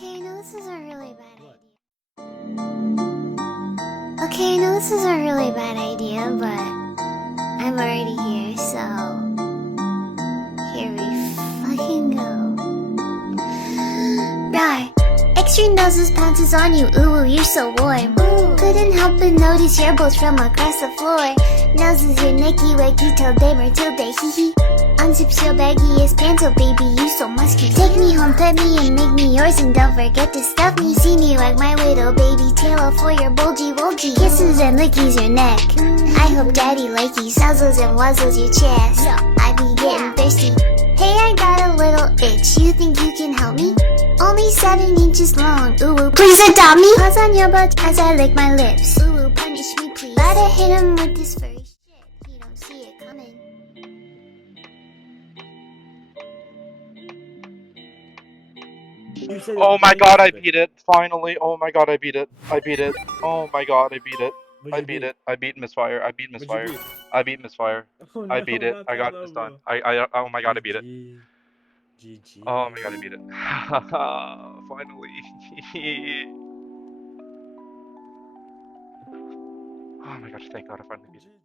Okay, I know this is a really bad idea. Okay, I know this is a really bad idea, but I'm already here, so here we fucking go. Right. Extreme noses pounces on you, ooh, you're so warm. Ooh. Couldn't help but notice your bolts from across the floor. Noses your Nicky Wakey till day Matilde, hee hee. Unzips your baggiest pants, oh baby, you so musky. Take me home, pet me, and make me yours, and don't forget to stuff me. See me like my little baby tail for your bulgy wulgy. Kisses and lickies your neck. I hope daddy likey nuzzles and wuzzles your chest. I be getting thirsty. Hey, I got a little itch. You think you can help me? Only 7 inches long. Ooh, please adopt me. Pause on your butt as I lick my lips. Ooh, punish me, please. Gotta hit him with this furry shit. He don't see it coming. Oh my god, I beat it! Finally! Oh my god, I beat it! I beat it! Oh my god, I beat it! I beat it! I beat Misfire! I beat Misfire! I beat Misfire! Oh, I no, beat it! not I got that this done! low. Oh my god, I beat it! GG. Oh my god, I beat it! Finally! Oh my gosh, thank god I finally beat it!